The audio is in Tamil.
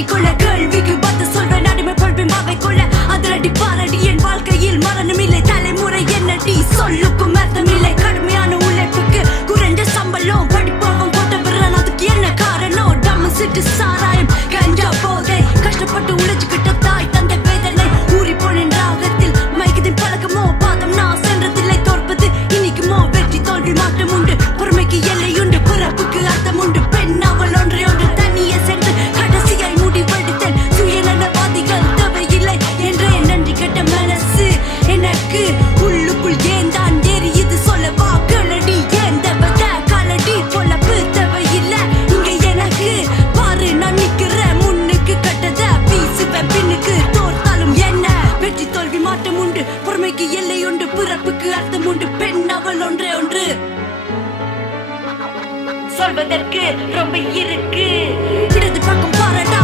கட்டிக்கொள்ள கேள்விக்கு பத்து சொல்வேன் அடிமை கொள்வேன் பாவை கொள்ள அதிரடி பாரடி என் வாழ்க்கையில் மரணம் இல்லை தலைமுறை என்னடி சொல்லுக்கும் அர்த்தம் இல்லை கடுமையான உழைப்புக்கு குறைந்த சம்பளம் படிப்பவன் போட்ட விரன் அதுக்கு என்ன காரணம் டம்மு சிட்டு சாராயம் கஞ்சா போதை கஷ்டப்பட்டு உழைச்சுக்கிட்ட தாய் தந்தை வேதனை ஊறி போனேன் ராகத்தில் மைக்கத்தின் பழக்கமோ பாதம் நான் சென்றதில்லை தோற்பது இன்னைக்குமோ வெற்றி தோல்வி மாற்றம் உண்டு பொறுமைக்கு எல்லையுண்டு பிறப்புக்கு அர்த்தம் உண்டு பெண் அவள் ஒன்றை ஒன்று தனியே சென்று கடைசியாய் முடிவெடுத்தேன் சுயநலவாதிகள் தேவையில்லை என்றே நன்றி கெட்ட மனசு எனக்கு உள்ளுக்குள் ஏன் தான் எரியுது சொல்ல வாக்களடி ஏன் தேவத காலடி பொழப்பு தேவையில்லை இங்க எனக்கு பாரு நான் நிக்கிறேன் முன்னுக்கு கட்டத வீசுவேன் பின்னுக்கு தோற்றாலும் என்ன வெற்றி தோல்வி மாற்றம் உண்டு பொறுமைக்கு எல்லை உண்டு பிறப்புக்கு அர்த்தம் உண்டு பெண் அவள் ஒன்றே ஒன்று சொல்வதற்கு ரொம்ப இருக்கு இடது பக்கம் பாரடா